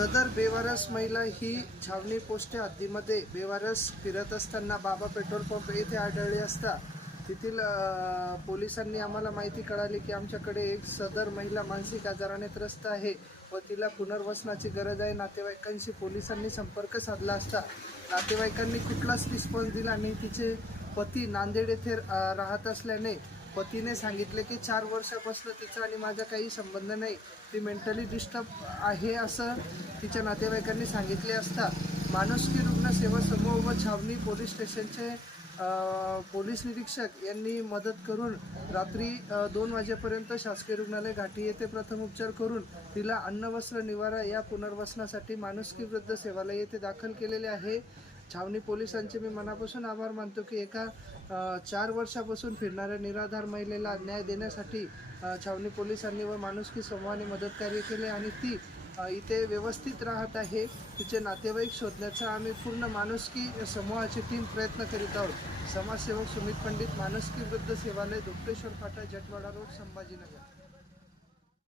सदर बेवारस महिला ही छावणी पोस्टच्या हद्दीमध्ये बेवारस फिरत असताना बाबा पेट्रोल पंप येथे आढळली असता तेथील पोलिसांनी आम्हाला माहिती कळाली की आमच्याकडे एक सदर महिला मानसिक आजाराने त्रस्त आहे व तिला पुनर्वसनाची गरज आहे. नातेवाईकांशी पोलिसांनी संपर्क साधला असता नातेवाईकांनी कुठलाच रिस्पॉन्स दिला आणि तिचे पती नांदेड येथे राहत असल्याने पतीने सांगितले की चार वर्षापासून तिचा आणि माझा काही संबंध नाही. ती मेंटली डिस्टर्ब आहे असं तिच्या नातेवाईकांनी सांगितले असता माणुसकी रुग्ण सेवा समूह व छावणी पोलीस स्टेशनचे पोलीस निरीक्षक यांनी मदत करून रात्री दोन वाजेपर्यंत शासकीय रुग्णालय घाटी येथे प्रथम उपचार करून तिला अन्न वस्त्र निवारा या पुनर्वसनासाठी माणुसकी वृद्ध सेवालय येथे दाखल केलेले आहे. छावणी पोलिसांचे मी मनापासून आभार मानतो की एका चार वर्षापासून फिरणाऱ्या निराधार महिलेला न्याय देण्यासाठी छावणी पोलिसांनी व माणुसकी समूहाने मदतकार्य केले आणि ती इथे व्यवस्थित राहत आहे. तिचे नातेवाईक शोधण्याचा आम्ही पूर्ण माणुसकी समूहाची टीम प्रयत्न करीत आहोत. समाजसेवक सुमित पंडित माणुसकी वृद्ध सेवालय दुप्तेश्वर फाटा जटवाडा रोड संभाजीनगर.